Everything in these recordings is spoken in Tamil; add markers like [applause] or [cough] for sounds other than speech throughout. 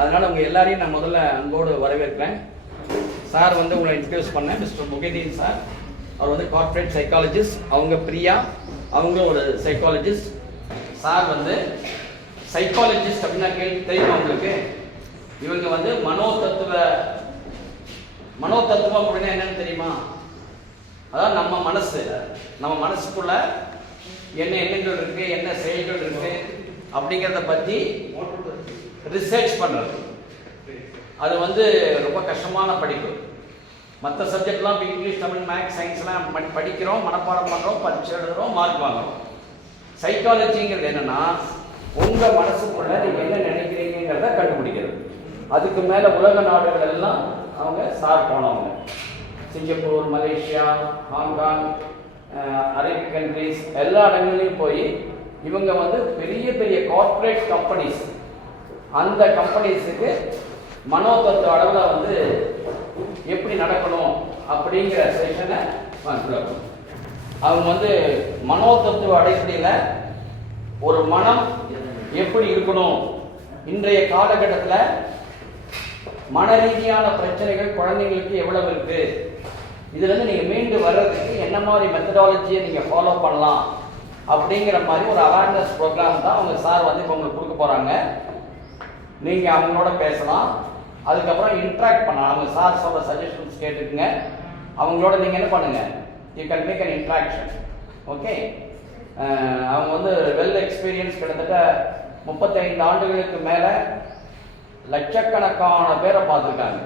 அதனால் உங்கள் எல்லாரையும் நான் முதல்ல அன்போடு வரவேற்கிறேன். சார் வந்து உங்களை இன்ட்ரடியூஸ் பண்ணேன் மிஸ்டர் முகதீன் சார். அவர் வந்து கார்ப்பரேட் சைக்காலஜிஸ்ட் அவங்க பிரியா அவங்களும் ஒரு சைக்காலஜிஸ்ட் சார் வந்து சைக்காலஜிஸ்ட் அப்படின்னா கேள்வி தெரியுமா அவங்களுக்கு இவங்க வந்து மனோ தத்துவ மனோ தத்துவம் அப்படின்னா என்னன்னு தெரியுமா? அதாவது நம்ம மனசு நம்ம மனசுக்குள்ள என்ன எண்ணங்கள் இருக்கு என்ன செயல்கள் இருக்கு அப்படிங்கிறத பத்தி ரிசர்ச் பண்ணுறது அது வந்து ரொம்ப கஷ்டமான படிப்பு. மற்ற சப்ஜெக்ட்லாம் இப்போ இங்கிலீஷ் தமிழ் மேக்ஸ் சயின்ஸ்லாம் படிக்கிறோம் மனப்பாடம் பண்ணுறோம் பரீட்சை எழுதுகிறோம் மார்க் வாங்குறோம். சைக்காலஜிங்கிறது என்னென்னா உங்கள் மனசுக்குள்ள நீங்கள் என்ன நினைக்கிறீங்கிறத கண்டுபிடிக்கிறது. அதுக்கு மேலே உலக நாடுகள் எல்லாம் அவங்க சார் போனவங்க. Singapore Malaysia Hong Kong Arabic countries எல்லா இடங்கள்லையும் போய் இவங்க வந்து பெரிய பெரிய கார்ப்பரேட் கம்பெனிஸ் அந்த கம்பெனிஸுக்கு மனோதத்துவ அளவில் வந்து எப்படி நடக்கணும் அப்படிங்கிற செஷனை அவங்க வந்து மனோதத்துவ அடிப்படையில் ஒரு மனம் எப்படி இருக்கணும்? இன்றைய காலகட்டத்தில் மன ரீதியான பிரச்சனைகள் குழந்தைங்களுக்கு எவ்வளவு இருக்கு? இதுல இருந்து நீங்க மீண்டு வர்றதுக்கு என்ன மாதிரி மெத்தடாலஜியை நீங்க ஃபாலோ பண்ணலாம் அப்படிங்கிற மாதிரி ஒரு அவேர்னஸ் ப்ரோக்ராம் தான் அவங்க சார் வந்து இப்போ உங்களுக்கு கொடுக்க போறாங்க. நீங்க அவங்களோட பேசலாம். அதுக்கப்புறம் இன்ட்ராக்ட் பண்ணலாம். அவங்க சார் சொல்ற சஜஷன்ஸ் கேட்டுக்குங்க. அவங்களோட நீங்க என்ன பண்ணுங்க? You can make an interaction okay அவங்க வந்து வெல் எக்ஸ்பீரியன்ஸ் கிட்டத்தட்ட முப்பத்தைந்து ஆண்டுகளுக்கு மேலே லட்சக்கணக்கான பேரை பார்த்துருக்காங்க.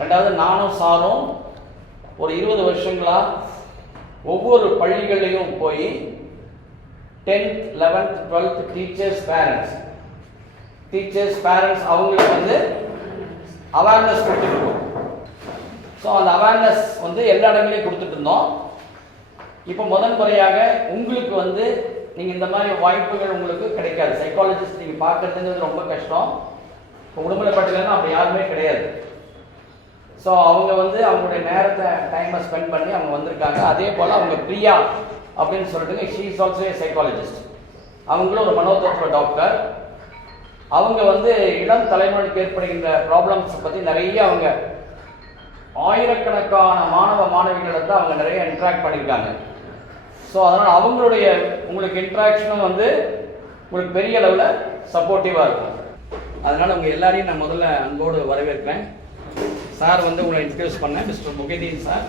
ரெண்டாவது நானும் சாரும் ஒரு இருபது வருஷங்களா ஒவ்வொரு பள்ளிகள்லையும் போய் tenth eleventh twelfth teachers parents teachers parents அவங்களுக்கு வந்து அவேர்னஸ் கொடுத்துருக்கோம் ஸோ அந்த அவேர்னஸ் வந்து எல்லா இடங்களையும் கொடுத்துட்டு இருந்தோம். இப்போ முதன் முறையாக உங்களுக்கு வந்து நீங்கள் இந்த மாதிரி வாய்ப்புகள் உங்களுக்கு கிடைக்காது. சைக்காலஜிஸ்ட் நீங்கள் பார்க்குறதுங்கிறது ரொம்ப கஷ்டம். இப்போ உடுமலைப்பட்டிலாம் அப்படி யாருமே கிடையாது. ஸோ அவங்க வந்து அவங்களுடைய நேரத்தை டைமை ஸ்பெண்ட் பண்ணி அவங்க வந்திருக்காங்க. அதே போல் அவங்க பிரியா அப்படின்னு சொல்லிட்டு she is also a psychologist அவங்களும் ஒரு மனோதத்துவ டாக்டர் அவங்க வந்து இளம் தலைமுறைக்கு ஏற்படுகின்ற ப்ராப்ளம்ஸ் பற்றி நிறைய அவங்க ஆயிரக்கணக்கான மாணவ மாணவிகளை தான் அவங்க நிறைய இன்ட்ராக்ட் பண்ணியிருக்காங்க ஸோ அதனால் அவங்களுடைய உங்களுக்கு இன்ட்ராக்ஷனும் வந்து உங்களுக்கு பெரிய அளவில் சப்போர்ட்டிவாக இருக்கும். அதனால் உங்கள் எல்லாரையும் நான் முதல்ல அன்போடு வரவேற்கிறேன். சார் வந்து உங்களை இன்ட்ரடியூஸ் பண்ணேன். மிஸ்டர் முகதீன் சார்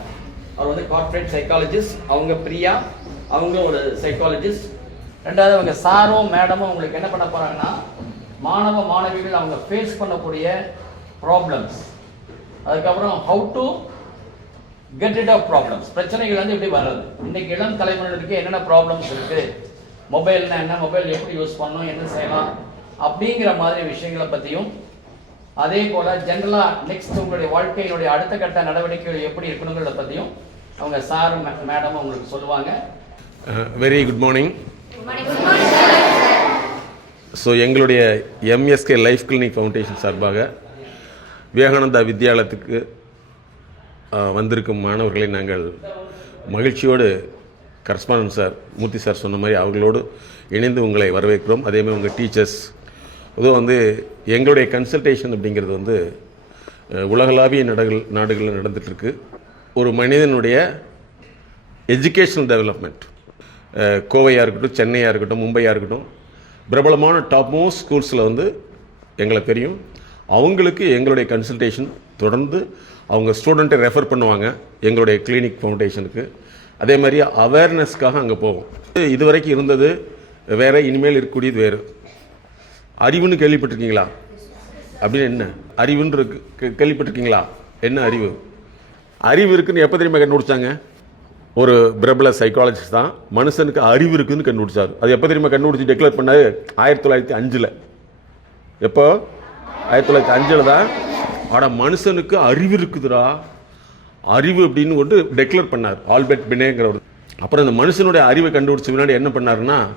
அவர் வந்து கார்ப்பரேட் சைக்காலஜிஸ்ட் அவங்க பிரியா. அவங்க ஒரு சைக்காலஜிஸ்ட் ரெண்டாவது அவங்க சாரும் மேடமும் உங்களுக்கு என்ன பண்ண போகிறாங்கன்னா மாணவ மாணவிகள் அவங்க ஃபேஸ் பண்ணக்கூடிய ப்ராப்ளம்ஸ் அதுக்கப்புறம் how to get it off problems பிரச்சனைகள் வந்து எப்படி வர்றது. இன்னைக்கு இளம் தலைமுறையினருக்கு என்னென்ன ப்ராப்ளம்ஸ் இருக்கு? மொபைல்னா என்ன? மொபைல் எப்படி யூஸ் பண்ணணும்? என்ன செய்யலாம்? அப்படிங்கிற மாதிரி விஷயங்களை பற்றியும் அதே போல் ஜென்ரலாக நெக்ஸ்ட் உங்களுடைய வாழ்க்கையினுடைய அடுத்த கட்ட நடவடிக்கைகள் எப்படி இருக்கணுங்கிறத பற்றியும் அவங்க சார் மேடம் உங்களுக்கு சொல்லுவாங்க. வெரி குட் மார்னிங் ஸோ எங்களுடைய எம்எஸ்கே லைஃப் கிளினிக் ஃபவுண்டேஷன் சார்பாக விவேகானந்தா வித்யாலயத்துக்கு வந்திருக்கும் மாணவர்களை நாங்கள் மகிழ்ச்சியோடு கரஸ்பாண்டன் சார் மூர்த்தி சார் சொன்ன மாதிரி அவர்களோடு இணைந்து உங்களை வரவேற்கிறோம். அதேமாதிரி உங்கள் டீச்சர்ஸ் அதுவும் வந்து எங்களுடைய கன்சல்டேஷன் அப்படிங்கிறது வந்து உலகளாவிய நாடுகள் நாடுகளில் நடந்துகிட்ருக்கு ஒரு மனிதனுடைய எஜுகேஷனல் டெவலப்மெண்ட் கோவையாக இருக்கட்டும் சென்னையாக இருக்கட்டும் மும்பையாக இருக்கட்டும் பிரபலமான டாப் மோஸ்ட் ஸ்கூல்ஸில் வந்து எங்களை தெரியும். அவங்களுக்கு எங்களுடைய கன்சல்டேஷன் தொடர்ந்து அவங்க ஸ்டூடெண்ட்டை ரெஃபர் பண்ணுவாங்க எங்களுடைய கிளினிக் ஃபவுண்டேஷனுக்கு அதே மாதிரி அவேர்னஸ்க்காக அங்கே போவோம். இது வரைக்கும் இருந்தது வேறு இனிமேல் இருக்கக்கூடியது வேறு. அறிவுன்னு கேள்விப்பட்டிருக்கீங்களா? அப்படின்னு என்ன? அறிவுன்னு இருக்கு கே- கேள்விப்பட்டிருக்கீங்களா? என்ன அறிவு? அறிவு இருக்குன்னு எப்போ தெரியுமா கண்டுபிடிச்சாங்க ஒரு பிரபல சைக்காலஜிஸ்ட் தான். மனுஷனுக்கு அறிவு இருக்குதுன்னு கண்டுபிடிச்சார். அது எப்போ தெரியுமா கண்டுபிடிச்சி டெக்ளேர் பண்ணார்? ஆயிரத்தி தொள்ளாயிரத்தி அஞ்சில். எப்போ? ஆயிரத்தி தொள்ளாயிரத்தி அஞ்சில் தான். ஆனால் மனுஷனுக்கு அறிவு இருக்குதுடா. அறிவு அப்படின்னு கொண்டு டெக்ளேர் பண்ணார். ஆல்பர்ட் பினேங்கிறவர். அப்புறம் இந்த மனுஷனுடைய அறிவை கண்டுபிடிச்ச முன்னாடி என்ன பண்ணாருன்னா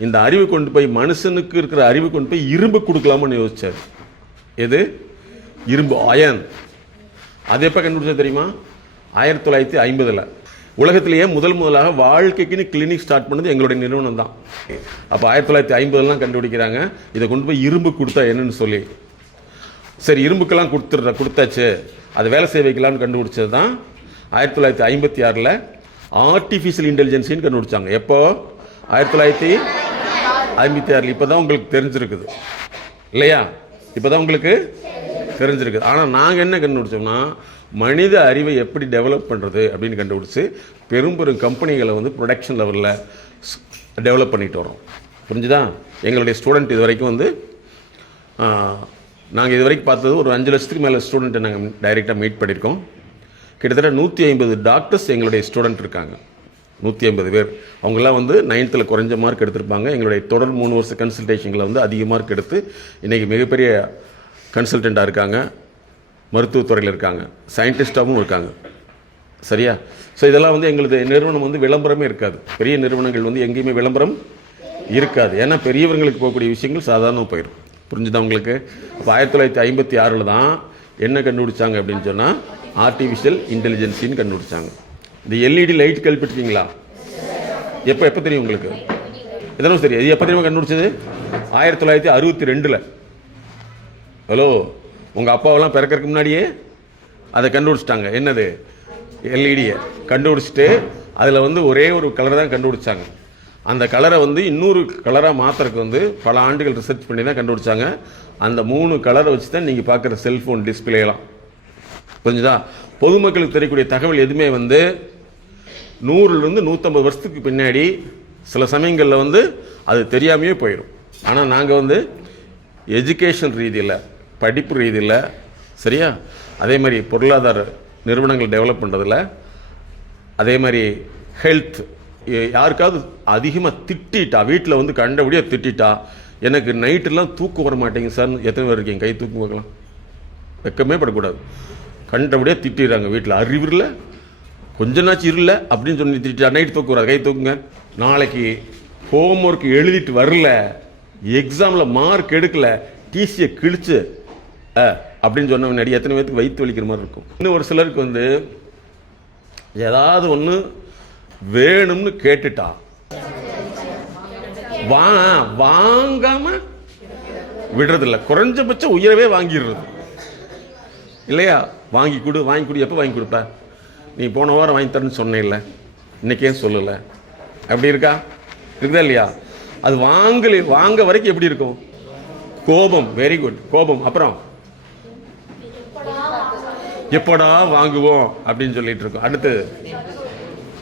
இந்த அறிவை கொண்டு போய் மனுஷனுக்கு இருக்கிற அறிவை கொண்டு போய் இரும்பு கொடுக்கலாமான்னு யோசிச்சார். எது? இரும்பு அயன். அது எப்போ கண்டுபிடிச்சது தெரியுமா? ஆயிரத்தி தொள்ளாயிரத்தி ஐம்பதில். உலகத்திலேயே முதல் முதலாக வாழ்க்கைக்குன்னு கிளினிக் ஸ்டார்ட் பண்ணது எங்களுடைய நிறுவனம் தான். அப்போ ஆயிரத்தி தொள்ளாயிரத்தி ஐம்பதுலாம் கண்டுபிடிக்கிறாங்க இதை கொண்டு போய் இரும்பு கொடுத்தா என்னன்னு சொல்லி. சரி இரும்புக்கெல்லாம் கொடுத்துட்ற கொடுத்தாச்சு. அது வேலை செய்ய வைக்கலாம்னு கண்டுபிடிச்சது தான் ஆயிரத்தி தொள்ளாயிரத்தி ஐம்பத்தி ஆறில் ஆர்டிஃபிஷியல் இன்டெலிஜென்சின்னு கண்டுபிடிச்சாங்க. எப்போ? ஆயிரத்தி தொள்ளாயிரத்தி ஐம்பத்தி ஆறில். இப்போ தான் உங்களுக்கு தெரிஞ்சிருக்குது. இல்லையா? இப்போ தான் உங்களுக்கு தெரிஞ்சிருக்குது. ஆனால் நாங்கள் என்ன கண்டுபிடிச்சோம்னா மனித அறிவை எப்படி டெவலப் பண்ணுறது அப்படின்னு கண்டுபிடிச்சி பெரும் பெரும் கம்பெனிகளை வந்து ப்ரொடக்ஷன் லெவலில் டெவலப் பண்ணிட்டு வரோம் புரிஞ்சுதா? எங்களுடைய ஸ்டூடெண்ட் இது வரைக்கும் வந்து நாங்கள் இது வரைக்கும் பார்த்தது ஒரு அஞ்சு லட்சத்துக்கு மேலே ஸ்டூடெண்ட்டை நாங்கள் டைரெக்டாக மீட் பண்ணியிருக்கோம் கிட்டத்தட்ட நூற்றி ஐம்பது டாக்டர்ஸ் எங்களுடைய ஸ்டூடெண்ட் இருக்காங்க. நூற்றி ஐம்பது பேர். அவங்கெல்லாம் வந்து நைன்த்தில் குறைஞ்ச மார்க் எடுத்திருப்பாங்க. எங்களுடைய தொடர் மூணு வருஷ கன்சல்டேஷனில் வந்து அதிக மார்க் எடுத்து இன்றைக்கி மிகப்பெரிய கன்சல்டண்ட்டாக இருக்காங்க. மருத்துவத்துறையில் இருக்காங்க. சயின்டிஸ்டாகவும் இருக்காங்க. சரியா? ஸோ இதெல்லாம் வந்து எங்களது நிறுவனம் வந்து விளம்பரமே இருக்காது. பெரிய நிறுவனங்கள் வந்து எங்கேயுமே விளம்பரம் இருக்காது. ஏன்னா பெரியவர்களுக்கு போகக்கூடிய விஷயங்கள் சாதாரணமாக போயிடும். புரிஞ்சுதான் உங்களுக்கு? அப்போ ஆயிரத்தி தொள்ளாயிரத்தி ஐம்பத்தி ஆறில் தான் என்ன கண்டுபிடிச்சாங்க அப்படின்னு சொன்னால் ஆர்டிஃபிஷியல் இன்டெலிஜென்சின்னு கண்டுபிடிச்சாங்க. இந்த எல்இடி லைட் கல்பிட்டிருக்கீங்களா எப்போ எப்போ தெரியும் உங்களுக்கு? இதெல்லாம் சரி இது எப்போ தெரியுமா கண்டுபிடிச்சது? ஆயிரத்தி தொள்ளாயிரத்தி அறுபத்தி ரெண்டில். ஹலோ உங்கள் அப்பாவெல்லாம் பிறக்கிறதுக்கு முன்னாடியே அதை கண்டுபிடிச்சிட்டாங்க. என்னது? எல்இடியை கண்டுபிடிச்சிட்டு அதில் வந்து ஒரே ஒரு கலரை தான் கண்டுபிடிச்சாங்க. அந்த கலரை வந்து இன்னொரு கலராக மாற்றுறதுக்கு வந்து பல ஆண்டுகள் ரிசர்ச் பண்ணி தான் கண்டுபிடிச்சாங்க. அந்த மூணு கலரை வச்சு தான் நீங்கள் பார்க்குற செல்ஃபோன் டிஸ்பிளேலாம் புரிஞ்சுதா? பொதுமக்களுக்கு தெரியக்கூடிய தகவல் எதுவுமே வந்து நூறுலேருந்து நூற்றம்பது வருஷத்துக்கு பின்னாடி சில சமயங்களில் வந்து அது தெரியாமையே போயிடும். ஆனால் நாங்கள் வந்து எஜுகேஷன் ரீதியில் படிப்பு ரீதியில் சரியா? அதே மாதிரி பொருளாதார நிறுவனங்கள் டெவலப் பண்ணுறதுல அதே மாதிரி ஹெல்த் யாருக்காவது அதிகமாக திட்டிட்டா வீட்டில் வந்து கண்டபடியாக திட்டிட்டா எனக்கு நைட்டெல்லாம் தூக்கம் வர மாட்டேங்குது சார். எத்தனை பேர் இருக்கீங்க? கை தூக்கம் பார்க்கலாம். வெக்கமே படக்கூடாது. கண்டபடியாக திட்டிடுறாங்க வீட்டில் அறிவில்ல கொஞ்ச நாச்சு இருல அப்படின்னு சொல்லி திட்டா நைட் தூக்குறாரு கை தூக்குங்க. நாளைக்கு ஹோம் ஒர்க் எழுதிட்டு வரல. எக்ஸாமில் மார்க் எடுக்கல. டிசியை கிழிச்சு அப்படின்னு சொன்ன முன்னாடி எத்தனை பேருக்கு வயிற்று வலிக்கிற மாதிரி இருக்கும். இன்னும் ஒரு சிலருக்கு வந்து ஏதாவது ஒன்று வேணும்னு கேட்டுட்டா. வா வாங்காம விடுறதில்ல. குறைஞ்சபட்ச உயரவே வாங்கிடுறது. இல்லையா? வாங்கி கொடு வாங்கி கொடு. எப்போ வாங்கி கொடுப்ப? நீ போன வாரம் வாங்கி தரேன்னு சொன்னேன்ல இன்னைக்கு ஏன் சொல்லலை? அப்படி இருக்கா? இருக்குதா இல்லையா? அது வாங்கல வாங்க வரைக்கும் எப்படி இருக்கும்? கோபம். வெரி குட் கோபம். அப்புறம்? எப்படா வாங்குவோம் அப்படின்னு சொல்லிட்டு இருக்கோம். அடுத்தது.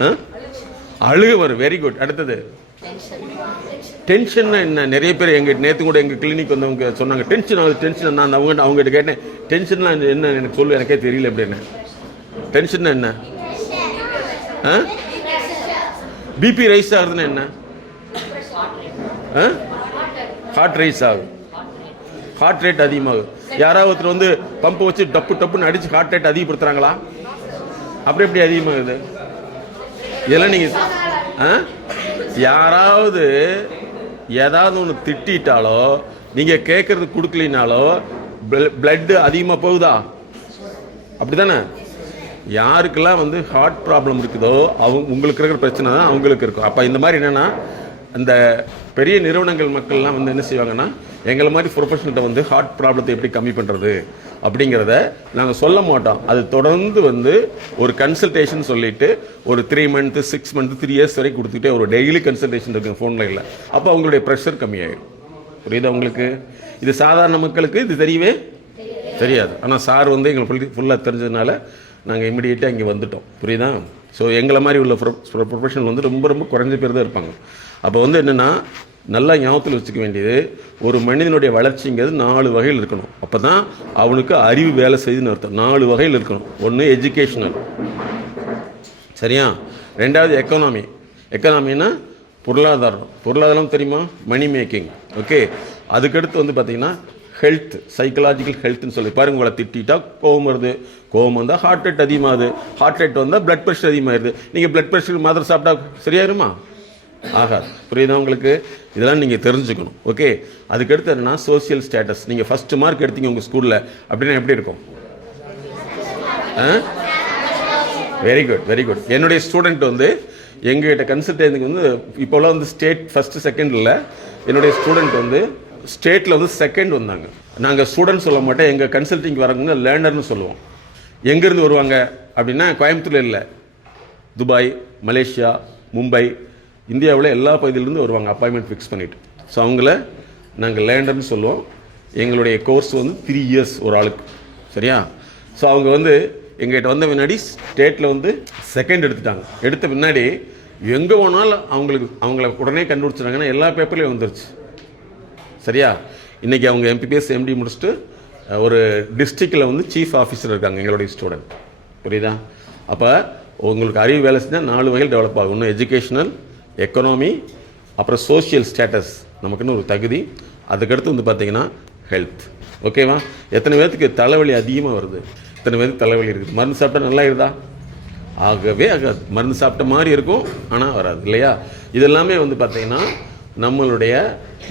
ஆ? அழுக வரும் வெரி குட் அடுத்தது. டென்ஷன் என்ன? நிறைய பேர் எங்க நேத்து கூட எங்க கிளினிக் வந்தவங்க சொன்னாங்க டென்ஷன் ஆகுது டென்ஷன் நான் அவங்க அவங்ககிட்ட கேட்டேன் டென்ஷன்லாம் என்ன? எனக்கு சொல்லு எனக்கே தெரியல அப்படின்னு டென்ஷன் என்ன? பிபி ரைஸ் ஆகுதுன்னா என்ன? ஹார்ட் ரைஸ் ஆகுது. ஹார்ட் ரேட் அதிகமாகுது யாராவது ஒருத்தர் வந்து பம்பை வச்சு டப்பு டப்புன்னு அடித்து ஹார்ட் ரேட் அதிகப்படுத்துறாங்களா? அப்படி எப்படி அதிகமாகுது? இதெல்லாம் நீங்கள் ஆ? யாராவது ஏதாவது ஒன்று திட்டிட்டாலோ நீங்கள் கேட்குறது கொடுக்கலினாலோ பிளட்டு அதிகமாக போகுதா? அப்படி தானே யாருக்கெல்லாம் வந்து ஹார்ட் ப்ராப்ளம் இருக்குதோ அவங்க உங்களுக்கு இருக்கிற பிரச்சனை தான் அவங்களுக்கு இருக்கும். அப்போ இந்த மாதிரி என்னென்னா அந்த பெரிய நிறுவனங்கள் மக்கள்லாம் வந்து என்ன செய்வாங்கன்னா எங்களை மாதிரி ப்ரொஃபஷனல்கிட்ட வந்து ஹார்ட் ப்ராப்ளத்தை எப்படி கம்மி பண்ணுறது அப்படிங்கிறத நாங்கள் சொல்ல மாட்டோம். அது தொடர்ந்து வந்து ஒரு கன்சல்டேஷன் சொல்லிட்டு ஒரு three month six month three years வரைக்கும் கொடுத்துட்டே ஒரு டெய்லி கன்சல்டேஷன் இருக்கு ஃபோனில் இல்லை அப்போ அவங்களுடைய ப்ரெஷர் கம்மியாயிடும் புரியுதா உங்களுக்கு? இது சாதாரண மக்களுக்கு இது தெரியவே தெரியாது. ஆனால் சார் வந்து எங்களுக்கு ஃபுல்லாக தெரிஞ்சதுனால நாங்கள் இமிடியேட்டாக இங்கே வந்துட்டோம். புரியுதா? ஸோ எங்களை மாதிரி உள்ள ப்ரொஃபஷனல் வந்து ரொம்ப ரொம்ப குறைஞ்ச பேர் தான் இருப்பாங்க. அப்போ வந்து என்னென்னா நல்லா ஞாபகத்தில் வச்சுக்க வேண்டியது ஒரு மனிதனுடைய வளர்ச்சிங்கிறது நாலு வகையில் இருக்கணும். அப்போ தான் அவனுக்கு அறிவு வேலை செய்யுதுன்னு அர்த்தம். நாலு வகையில் இருக்கணும். ஒன்று எஜுகேஷனல் சரியா? ரெண்டாவது எக்கனாமி எக்கனாமின்னா பொருளாதாரம். பொருளாதாரம் தெரியுமா? மணி மேக்கிங் ஓகே அதுக்கடுத்து வந்து பார்த்தீங்கன்னா ஹெல்த் சைக்கலாஜிக்கல் ஹெல்த்னு சொல்லி. பாருங்க உங்களை திட்டா கோவம் வருது. கோவம் வந்தால் ஹார்ட் ரேட் அதிகமாகுது. ஹார்ட் ரேட் வந்தால் பிளட் ப்ரெஷர் அதிகமாகிடுது நீங்கள் பிளட் ப்ரெஷர் மாத்திரை சாப்பிட்டா சரியாயிருமா? ஆகாது. புரியுதா உங்களுக்கு? இதெல்லாம் நீங்கள் தெரிஞ்சுக்கணும். ஓகே அதுக்கடுத்து என்னன்னா சோஷியல் ஸ்டேட்டஸ் நீங்கள் ஃபஸ்ட்டு மார்க் எடுத்தீங்க உங்கள் ஸ்கூலில் அப்படின்னா எப்படி இருக்கும்? ஆ? வெரி குட் வெரி குட் என்னுடைய ஸ்டூடெண்ட் வந்து எங்ககிட்ட கன்சல்டேஷனுக்கு வந்து இப்போலாம் வந்து ஸ்டேட் ஃபஸ்ட்டு செகண்ட் இல்லை என்னுடைய ஸ்டூடெண்ட் வந்து ஸ்டேட்டில் வந்து செகண்ட் வந்தாங்க. நாங்கள் ஸ்டூடெண்ட் சொல்ல மாட்டோம். எங்கள் கன்சல்டிங் வரவங்க லேர்னர்னு சொல்லுவோம். எங்கேருந்து வருவாங்க? அப்படின்னா கோயம்புத்தூர் இல்லை. துபாய் மலேசியா மும்பை இந்தியாவில் எல்லா பகுதியிலேருந்து வருவாங்க அப்பாயின்மெண்ட் ஃபிக்ஸ் பண்ணிட்டு. ஸோ அவங்கள நாங்கள் லேண்டர்னு சொல்லுவோம். எங்களுடைய கோர்ஸ் வந்து த்ரீ இயர்ஸ் ஒரு ஆளுக்கு. சரியா? ஸோ அவங்க வந்து எங்கள்கிட்ட வந்த பின்னாடி ஸ்டேட்டில் வந்து செகண்ட் எடுத்துட்டாங்க. எடுத்த பின்னாடி எங்கே போனாலும் அவங்களுக்கு அவங்கள உடனே கண்டுபிடிச்சிட்டாங்கன்னா எல்லா பேப்பர்லேயும் வந்துருச்சு. சரியா? இன்றைக்கி அவங்க எம்பிபிஎஸ் எம்டி முடிச்சுட்டு ஒரு டிஸ்ட்ரிக்டில் வந்து சீஃப் ஆஃபீஸர் இருக்காங்க எங்களுடைய ஸ்டூடெண்ட் புரியுதா? அப்போ உங்களுக்கு அறிவு வேலை செஞ்சால் நாலு வகையில் டெவலப் ஆகும். ஒன்று எஜுகேஷனல் எக்கனாமி அப்புறம் சோஷியல் ஸ்டேட்டஸ் நமக்குன்னு ஒரு தகுதி. அதுக்கடுத்து வந்து பார்த்தீங்கன்னா ஹெல்த் ஓகேவா எத்தனை பேர்த்துக்கு தலைவலி அதிகமாக வருது? எத்தனை பேருக்கு தலைவலி இருக்குது? மருந்து சாப்பிட்டா நல்லா இருக்குதா ஆகவே ஆகாது. மருந்து சாப்பிட்ட மாதிரி இருக்கும் ஆனால் வராது. இல்லையா? இதெல்லாமே வந்து பார்த்தீங்கன்னா நம்மளுடைய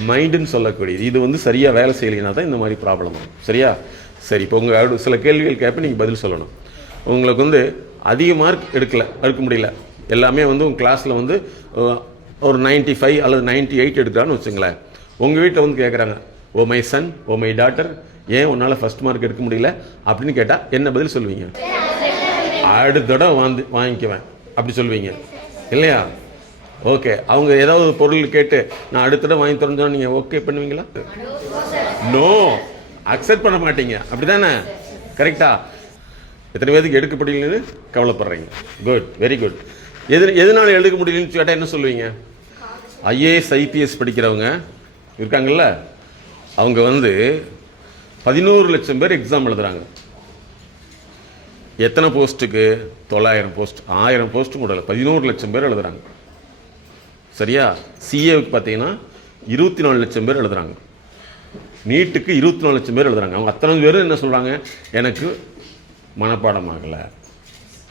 மைண்டுன்னு சொல்லக்கூடியது. இது வந்து சரியாக வேலை செய்யலைன்னா தான் இந்த மாதிரி ப்ராப்ளம் வரும். சரியா? சரி இப்போ உங்கள் சில கேள்விகள் கேட்ப நீங்கள் பதில் சொல்லணும். உங்களுக்கு வந்து அதிக மார்க் எடுக்கல எடுக்க முடியல. எல்லாமே வந்து உங்கள் கிளாஸில் வந்து ஒரு 95 ஃபைவ் அல்லது 98 எயிட் எடுக்கிறான்னு வச்சுங்களேன். உங்கள் வீட்டில் வந்து கேட்குறாங்க oh my son oh my daughter ஏன் உன்னால் ஃபஸ்ட் மார்க் எடுக்க முடியல? அப்படின்னு கேட்டால் என்ன பதில் சொல்லுவீங்க? அடுத்த தடவை வந்து வாங்கிக்குவேன். அப்படி சொல்லுவீங்க. இல்லையா? ஓகே. அவங்க ஏதாவது பொருள் கேட்டு நான் அடுத்த தடவை வாங்கி திறந்தோம் நீங்கள் ஓகே பண்ணுவீங்களா? நோ அக்செப்ட் பண்ண மாட்டீங்க. அப்படிதானே? கரெக்டா எத்தனை பேருக்கு எடுக்க முடியலன்னு கவலைப்படுறீங்க. குட் வெரி குட் எது எதனால எடுக்க முடியலன்னு கேட்டால் என்ன சொல்லுவீங்க? ஐஏஎஸ் ஐபிஎஸ் படிக்கிறவங்க இருக்காங்கல்ல? அவங்க வந்து பதினோரு லட்சம் பேர் எக்ஸாம் எழுதுறாங்க. எத்தனை போஸ்ட்டுக்கு? தொள்ளாயிரம் போஸ்ட் ஆயிரம் போஸ்ட்டு கூட இல்லை பதினோரு லட்சம் பேர் எழுதுறாங்க. சரியா? சிஏவுக்கு பார்த்தீங்கன்னா இருபத்தி நாலு லட்சம் பேர் எழுதுறாங்க. நீட்டுக்கு இருபத்தி நாலு லட்சம் பேர் எழுதுறாங்க. அவங்க அத்தனை பேரும் என்ன சொல்கிறாங்க எனக்கு மனப்பாடம் ஆகலை.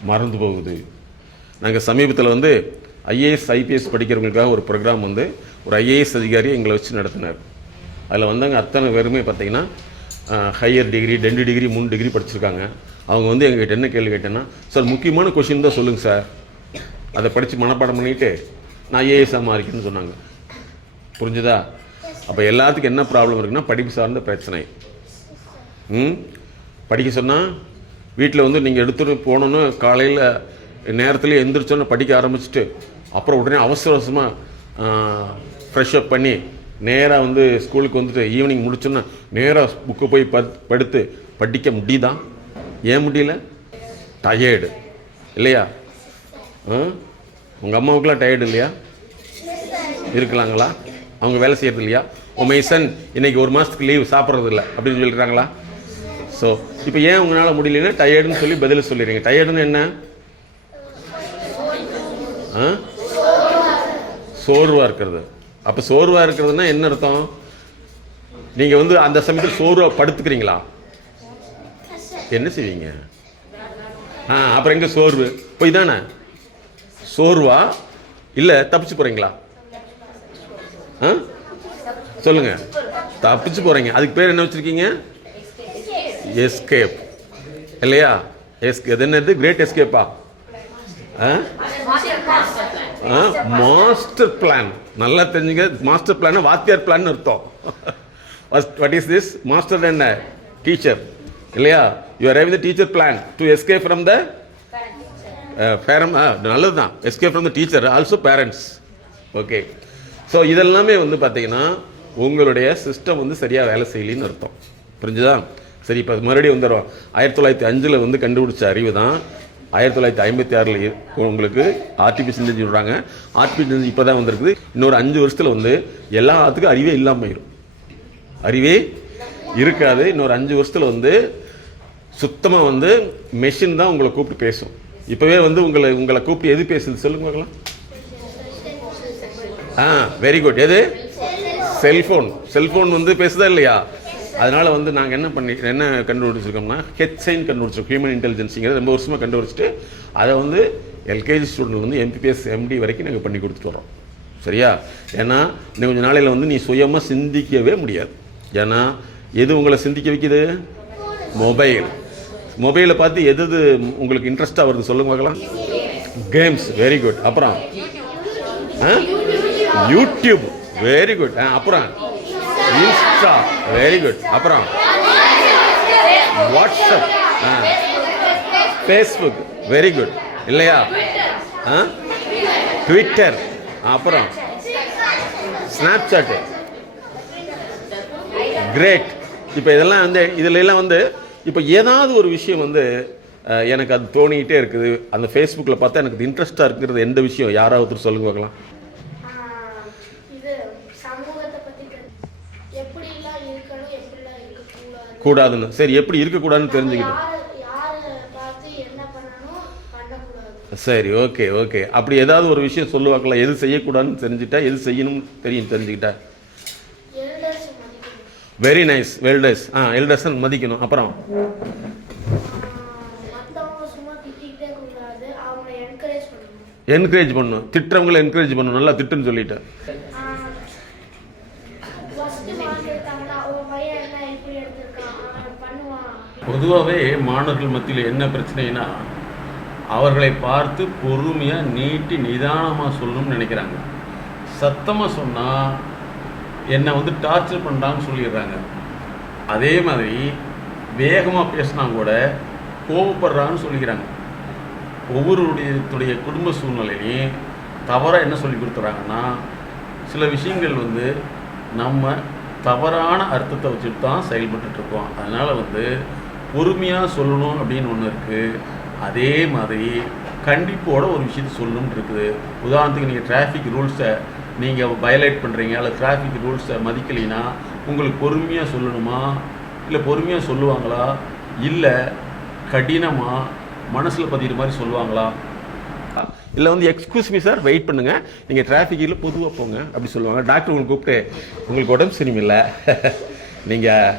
மறந்து போகுது. நாங்கள் சமீபத்தில் வந்து ஐஏஎஸ் ஐபிஎஸ் படிக்கிறவங்களுக்காக ஒரு ப்ரோக்ராம் வந்து ஒரு ஐஏஎஸ் அதிகாரி எங்களை வச்சு நடத்தினார். அதில் வந்தவங்க அத்தனை பேருமே பார்த்தீங்கன்னா ஹையர் டிகிரி ரெண்டு டிகிரி மூணு டிகிரி படிச்சிருக்காங்க. அவங்க வந்து எங்ககிட்ட என்ன கேள்வி கேட்டேன்னா சார் முக்கியமான கொஷின் தான் சொல்லுங்கள் சார். அதை படித்து மனப்பாடம் பண்ணிட்டு நான் ஐஏஎஸ்ஸாக மாறிக்கணும்னு சொன்னாங்க. புரிஞ்சுதா? அப்போ எல்லாத்துக்கும் என்ன ப்ராப்ளம் இருக்குன்னா படிப்பு சார்ந்த பிரச்சனை. ம்? படிக்க சொன்னால் வீட்டில் வந்து நீங்கள் எடுத்துகிட்டு போகணுன்னு காலையில் நேரத்தில் எந்திரிச்சோன்னு படிக்க ஆரம்பிச்சுட்டு அப்புறம் உடனே அவசர அவசரமாக ஃப்ரெஷ் அப் பண்ணி நேராக வந்து ஸ்கூலுக்கு வந்துட்டு ஈவினிங் முடிச்சோன்னா நேராக புக்கு போய் பத் படுத்து படிக்க முடியுதா? ஏன் முடியல? டயர்டு இல்லையா? ஆ? உங்கள் அம்மாவுக்குலாம் டயர்டு இல்லையா? இருக்கலாங்களா? அவங்க வேலை செய்கிறது இல்லையா? உன் மைசன் இன்றைக்கி ஒரு மாதத்துக்கு லீவ் சாப்பிட்றது இல்லை அப்படின்னு சொல்லிடுறாங்களா? ஸோ இப்போ ஏன் உங்களால் முடியலன்னா டயர்டுன்னு சொல்லி பதில் சொல்லிடுறீங்க. டயர்டுன்னு என்ன? சோர்வாக இருக்கிறது. அப்போ சோர்வாக இருக்கிறதுனா என்ன அர்த்தம்? நீங்கள் வந்து அந்த சமயத்தில் சோர்வாக படுத்துக்கிறீங்களா? என்ன செய்வீங்க? ஆ அப்புறம் எங்கே சோர்வு? போய் தானே சோர்வா? இல்லை தப்பிச்சு போகிறீங்களா ஆ? சொல்லுங்க. தப்பிச்சு போகிறீங்க அதுக்கு பேர் என்ன வச்சுருக்கீங்க? எஸ்கேப் இல்லையா? எஸ்கே அது என்னது? கிரேட் எஸ்கேப்பா மாஸ்டர் பிளான் நல்லா தெரிஞ்சுங்க. மாஸ்டர் பிளான் வாத்தியார் பிளான் அர்த்தம். வாட் இஸ் திஸ் மாஸ்டர் என்ன? டீச்சர் இல்லையா? You are the teacher plan to escape from the பேரம் நல்லது தான் escape from the teacher also parents okay so இதெல்லாமே வந்து பார்த்தீங்கன்னா உங்களுடைய சிஸ்டம் வந்து சரியாக வேலை செய்யலின்னு அர்த்தம். புரிஞ்சுதா? சரி இப்போ மறுபடியும் வந்துடும் ஆயிரத்தி தொள்ளாயிரத்தி அஞ்சில் வந்து கண்டுபிடிச்ச அறிவு தான் ஆயிரத்தி தொள்ளாயிரத்தி ஐம்பத்தி ஆறில் உங்களுக்கு ஆர்டிஃபிஷியல் இன்டெலிஜென்ஸ் சொல்கிறாங்க ஆர்டிஃபிஷியல் இப்போ தான் வந்திருக்குது. இன்னொரு அஞ்சு வருஷத்தில் வந்து எல்லாத்துக்கும் அறிவே இல்லாமல் போயிடும் அறிவே இருக்காது. இன்னொரு அஞ்சு வருஷத்தில் வந்து சுத்தமாக வந்து மெஷின் தான் உங்களை கூப்பிட்டு பேசும். இப்போவே வந்து உங்களை உங்களை கூப்பிட்டு எது பேசுது சொல்லுங்க பார்க்கலாம். ஆ வெரி குட் எது? செல்ஃபோன் செல்ஃபோன் வந்து பேசுதா இல்லையா? அதனால் வந்து நாங்கள் என்ன பண்ணி என்ன கண்டுபிடிச்சிருக்கோம்னா ஹெட்சைன் கண்டுபிடிச்சிருக்கோம். ஹியூமன் இன்டெலிஜென்ஸுங்கிறது ரொம்ப வருஷமாக கண்டுபிடிச்சிட்டு அதை வந்து எல்கேஜி ஸ்டூடெண்ட் வந்து எம்பிபிஎஸ் எம்டி வரைக்கும் நாங்கள் பண்ணி கொடுத்துட்டு வரோம் சரியா? ஏன்னா இன்னும் கொஞ்சம் நாளையில் வந்து நீ சுயமாக சிந்திக்கவே முடியாது. ஏன்னா எது உங்களை சிந்திக்க வைக்குது? மொபைல் மொபைலை பார்த்து எது எது உங்களுக்கு இன்ட்ரெஸ்ட்டாக வருது சொல்லுங்க பார்க்கலாம். கேம்ஸ் வெரி குட் அப்புறம்? ஆ? யூடியூப் வெரி குட் அப்புறம்? இன்ஸ்டா வெரி குட் அப்புறம் வாட்ஸ்அப் ஆ. ஃபேஸ்புக் வெரி குட் இல்லையா? ஆ? ட்விட்டர் அப்புறம் ஸ்னாப்சாட்டு கிரேட் இப்போ இதெல்லாம் வந்து இதில் எல்லாம் வந்து இப்போ ஏதாவது ஒரு விஷயம் வந்து எனக்கு அது தோணிக்கிட்டே இருக்குது. அந்த ஃபேஸ்புக்கில் பார்த்தா எனக்கு இன்ட்ரெஸ்ட்டாக இருக்கிறது எந்த விஷயம்? யாராவது சொல்லுங்க பார்க்கலாம் ஆஹ் இது சமூகத்தை பத்தி தெரி- எப்படிலாம் இருக்கணும் எப்படிலாம் இருக்கக்கூடாது கூடாதுன்னு. சரி எப்படி இருக்கக்கூடாதுன்னு தெரிஞ்சுக்கிட்டேன் சரி ஓகே ஓகே. அப்படி ஏதாவது ஒரு விஷயம் சொல்லுவாங்களா? எது செய்யக்கூடாதுன்னு தெரிஞ்சுட்டா எது செய்யணும் தெரியும் தெரிஞ்சுக்கிட்டா. வெரி நைஸ் வெல்டர்ஸ் ஆ எல்டர்ஸன் மதிக்கணும். அப்புறம்? என்கரேஜ் பண்ணணும். திட்டுறவங்களை என்கரேஜ் பண்ணணும். நல்லா திட்டுன்னு சொல்லிட்டேன் ஃபர்ஸ்ட் மார்க் எடுத்தாங்கன்னா உன் பையன் என்ன இப்படி எடுத்திருக்கான் அவன் பண்ணுவான் பொதுவாகவே மாணவர்கள் மத்தியில் என்ன பிரச்சனைனா அவர்களை பார்த்து பொறுமையாக நீட்டி நிதானமாக சொல்லணும்னு நினைக்கிறாங்க. சத்தமாக சொன்னால் என்னை வந்து டார்ச்சர் பண்ணுறான்னு சொல்லிடுறாங்க. அதே மாதிரி வேகமாக பேசினா கூட கோவப்படுறான்னு சொல்லிக்கிறாங்க. ஒவ்வொருடைய குடும்ப சூழ்நிலையிலையும் தவறாக என்ன சொல்லி கொடுத்துறாங்கன்னா சில விஷயங்கள் வந்து நம்ம தவறான அர்த்தத்தை வச்சுட்டு தான் செயல்பட்டுருக்கோம் அதனால் வந்து பொறுமையாக சொல்லணும் அப்படின்னு ஒன்று இருக்குது அதே மாதிரி கண்டிப்போட ஒரு விஷயத்தை சொல்லணும்னு இருக்குது. உதாரணத்துக்கு நீங்கள் டிராஃபிக் ரூல்ஸை நீங்கள் வயலேட் பண்ணுறீங்க இல்லை டிராஃபிக் ரூல்ஸை மதிக்கலைன்னா உங்களுக்கு பொறுமையாக சொல்லணுமா? இல்லை பொறுமையாக சொல்லுவாங்களா? இல்லை கடினமாக மனசில் பதிகிற மாதிரி சொல்லுவாங்களா? இல்லை வந்து எக்ஸ்கூஸ் மீ சார் வெயிட் பண்ணுங்க. நீங்கள் டிராஃபிக்கில் பொதுவாக போங்க. அப்படி சொல்லுவாங்க. டாக்டர் உங்களுக்கு கூப்பிட்டு உங்களுக்கு உடம்பு சரியில்லை. [laughs] நீங்கள்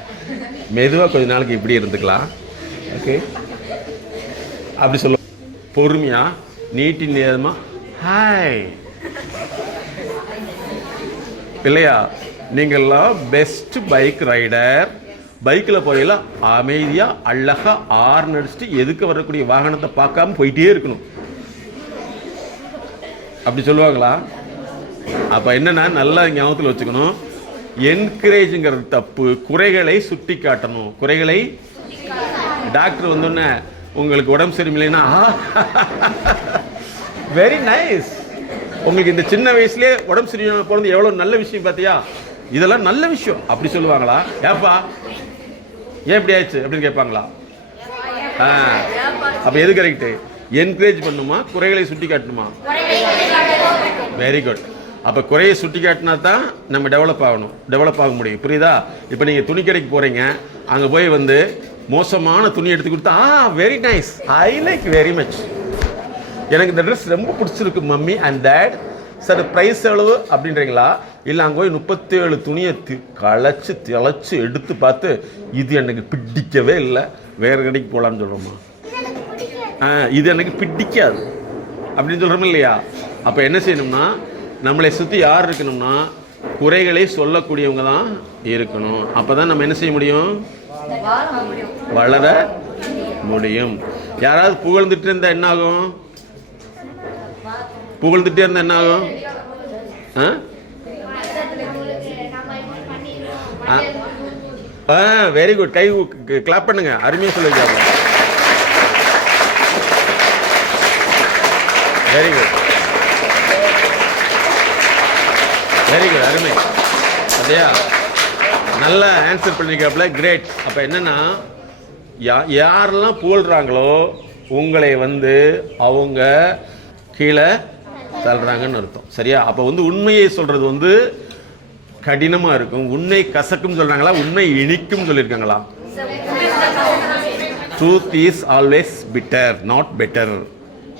மெதுவாக கொஞ்ச நாளைக்கு இப்படி இருந்துக்கலாம். ஓகே அப்படி சொல்ல பொறுமையாக நீட்டி நேரமாக ஹாய் இல்லையா? நீங்கள்லாம் பெஸ்ட் பைக் ரைடர் பைக்கில் போகையில் அமைதியாக அழகாக ஆர்ன் அடிச்சுட்டு எதுக்கு வரக்கூடிய வாகனத்தை பார்க்காம போயிட்டே இருக்கணும். அப்படி சொல்லுவாங்களா? அப்போ என்னென்னா நல்லா ஞாபகத்தில் வச்சுக்கணும். என்கரேஜுங்கிறது தப்பு குறைகளை சுட்டி காட்டணும் குறைகளை டாக்டர் வந்தோடனே உங்களுக்கு உடம்பு சரியில்லைன்னா? [laughs] வெரி நைஸ் உங்களுக்கு இந்த சின்ன வயசுலயே உடம்பு சரியில்லாம போனது எவ்வளவு நல்ல விஷயம் பார்த்தியா? இதெல்லாம் நல்ல விஷயம். அப்படி சொல்லுவாங்களா? ஏப்பா ஏன் இப்படி ஆயிடுச்சு? அப்படின்னு கேட்பாங்களா? ஆ. அப்போ எது கரெக்டு என்கரேஜ் பண்ணுமா? குறைகளை சுட்டி காட்டணுமா வெரி குட் அப்போ குறையை சுட்டி காட்டினா தான் நம்ம டெவலப் ஆகணும். டெவலப் ஆக முடியும். புரியுதா? இப்போ நீங்கள் துணி கடைக்கு போகிறீங்க அங்கே போய் வந்து மோசமான துணி எடுத்து கொடுத்தா ஆ very nice I like very much எனக்கு இந்த ட்ரெஸ் ரொம்ப பிடிச்சிருக்கு mummy. And that sir price எவ்வளவு? அப்படின்றீங்களா? இல்லை அங்கே போய் முப்பத்தேழு துணியை தி களைச்சி திளைச்சி எடுத்து பார்த்து இது எனக்கு பிடிக்கவே இல்லை. வேறு கடைக்கு போகலான்னு சொல்கிறோமா இது எனக்கு பிடிக்காது. அப்படின்னு சொல்கிறோம் இல்லையா? அப்போ என்ன செய்யணும்னா நம்மளை சுற்றி யார் இருக்கணும்னா குறைகளை சொல்லக்கூடியவங்க தான் இருக்கணும். அப்போ தான் நம்ம என்ன செய்ய முடியும்? வளர முடியும். யாராவது புகழ்ந்துட்டு இருந்தால் என்ன ஆகும்? புகழ்ந்துட்டே இருந்தால் என்ன ஆகும்? ஆ? ஆ. வெரி குட் கை கிளாப் பண்ணுங்க. அருமையாக சொல்லியிருக்காங்க. வெரி குட் வெரி குட் அருமை அப்படியா நல்லா ஆன்சர் பண்ணிருக்காப்புல. கிரேட் அப்போ என்னன்னா யா யாரெல்லாம் புகழ்றாங்களோ உங்களை வந்து அவங்க கீழே தள்ளுறாங்கன்னு அர்த்தம். சரியா? அப்போ வந்து உண்மையை சொல்றது வந்து கடினமாக இருக்கும். உண்மை கசக்கும் சொல்றாங்களா? உண்மை இனிக்கும் சொல்லியிருக்காங்களா? Truth is always bitter not better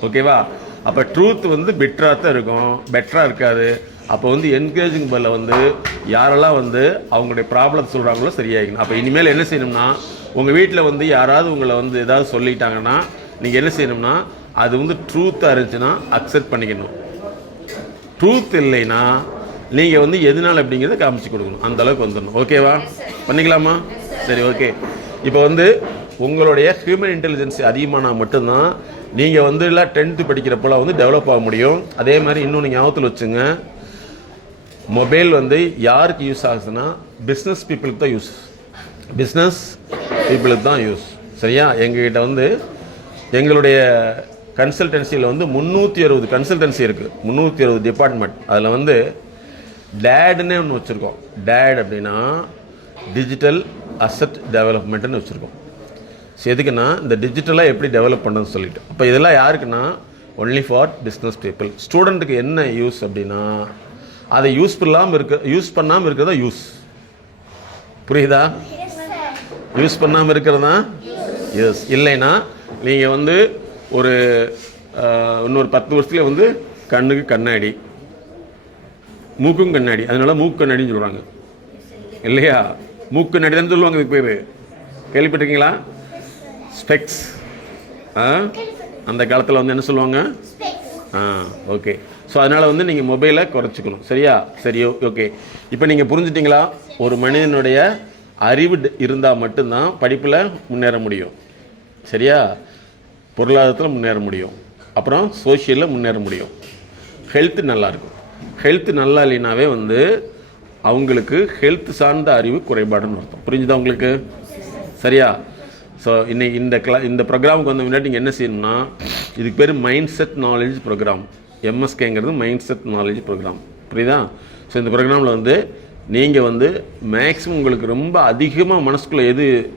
ஓகேவா அப்போ ட்ரூத் வந்து பெட்டராக தான் இருக்கும். பெட்டராக இருக்காது. அப்போ வந்து என்கரேஜிங் பதில் வந்து யாரெல்லாம் வந்து அவங்களுடைய ப்ராப்ளம் சொல்கிறாங்களோ சரியாகிக்கணும் அப்போ இனிமேல் என்ன செய்யணும்னா உங்கள் வீட்டில் வந்து யாராவது உங்களை வந்து ஏதாவது சொல்லிட்டாங்கன்னா நீங்கள் என்ன செய்யணும்னா அது வந்து ட்ரூத்தாக இருந்துச்சுன்னா அக்செப்ட் பண்ணிக்கணும். ட்ரூத் இல்லைன்னா நீங்கள் வந்து எதனால் அப்படிங்கிறத காமிச்சு கொடுக்கணும். அந்த அளவுக்கு வந்துடணும். ஓகேவா பண்ணிக்கலாமா? சரி ஓகே இப்போ வந்து உங்களுடைய ஹியூமன் இன்டெலிஜென்ஸ் அதிகமானா மட்டும்தான் நீங்கள் வந்து எல்லாம் டென்த்து படிக்கிறப்போலாம் வந்து டெவலப் ஆக முடியும். அதே மாதிரி இன்னொன்று ஞாபகத்தில் வச்சுங்க. மொபைல் வந்து யாருக்கு யூஸ் ஆகுதுன்னா பிஸ்னஸ் பீப்புளுக்கு தான் யூஸ் பிஸ்னஸ் பீப்புளுக்கு தான் யூஸ் சரியா? எங்ககிட்ட வந்து எங்களுடைய கன்சல்டன்சியில் வந்து முந்நூற்றி அறுபது கன்சல்டன்சி இருக்குது முந்நூற்றி அறுபது டிபார்ட்மெண்ட் அதில் வந்து டேடுன்னே ஒன்று வச்சுருக்கோம். டேட் அப்படின்னா டிஜிட்டல் அசட் டெவலப்மெண்ட்டுன்னு வச்சுருக்கோம். ஸோ எதுக்குன்னா இந்த டிஜிட்டலாக எப்படி டெவலப் பண்ணுன்னு சொல்லிட்டு. அப்போ இதெல்லாம் யாருக்குன்னா? ஒன்லி ஃபார் பிஸ்னஸ் பீப்புள் ஸ்டூடெண்ட்டுக்கு என்ன யூஸ் அப்படின்னா அதை யூஸ் பண்ணாமல் இருக்க யூஸ் பண்ணாமல் இருக்கிறதா யூஸ் புரியுதா? யூஸ் பண்ணாமல் இருக்கிறதா? எஸ் இல்லைன்னா நீங்கள் வந்து ஒரு இன்னொரு பத்து வருஷத்துல வந்து கண்ணுக்கு கண்ணாடி மூக்கும் கண்ணாடி அதனால மூக்கு கண்ணாடின்னு சொல்கிறாங்க இல்லையா? மூக்கு கண்ணாடி தானே சொல்லுவாங்க இதுக்கு பேர். கேள்விப்பட்டிருக்கீங்களா? ஸ்பெக்ஸ் ஆ? அந்த காலத்தில் வந்து என்ன சொல்லுவாங்க? ஆ ஓகே ஸோ அதனால் வந்து நீங்கள் மொபைலை குறைச்சிக்கணும். சரியா? சரி ஓகே இப்போ நீங்கள் புரிஞ்சிட்டிங்களா? ஒரு மனிதனுடைய அறிவு இருந்தால் மட்டும்தான் படிப்பில் முன்னேற முடியும். சரியா? பொருளாதாரத்தில் முன்னேற முடியும். அப்புறம் சோஷியலில் முன்னேற முடியும். ஹெல்த்து நல்லாயிருக்கும் ஹெல்த்து நல்லா இல்லைனாவே வந்து அவங்களுக்கு ஹெல்த் சார்ந்த அறிவு குறைபாடுன்னு அர்த்தம். புரிஞ்சுதா உங்களுக்கு? சரியா? ஸோ இன்னைக்கு இந்த கிளா இந்த ப்ரோக்ராமுக்கு வந்த முன்னாடி நீங்கள் என்ன செய்யணும்னா இதுக்கு பேர் மைண்ட் செட் நாலேஜ் ப்ரோக்ராம் எம்எஸ்கேங்கிறது மைண்ட் செட் நாலேஜ் ப்ரோக்ராம் புரியுதா? ஸோ இந்த ப்ரோக்ராமில் வந்து நீங்கள் வந்து மேக்ஸிமம் உங்களுக்கு ரொம்ப அதிகமாக மனசுக்குள்ளே எது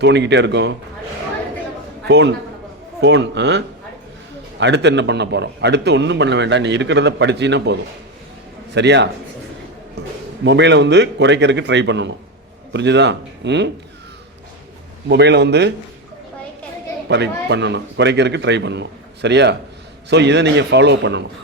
தோணிக்கிட்டே இருக்கும்? ஃபோன் ஃபோன் ஆ? அடுத்து என்ன பண்ண போகிறோம் அடுத்து ஒன்றும் பண்ண வேண்டாம். நீ இருக்கிறத படிச்சின்னா போதும். சரியா? மொபைலை வந்து குறைக்கிறதுக்கு ட்ரை பண்ணணும். புரிஞ்சுதா? ம்? மொபைலை வந்து பரி பண்ணணும். குறைக்கிறதுக்கு ட்ரை பண்ணணும். சரியா? ஸோ இதை நீங்கள் ஃபாலோ பண்ணணும்.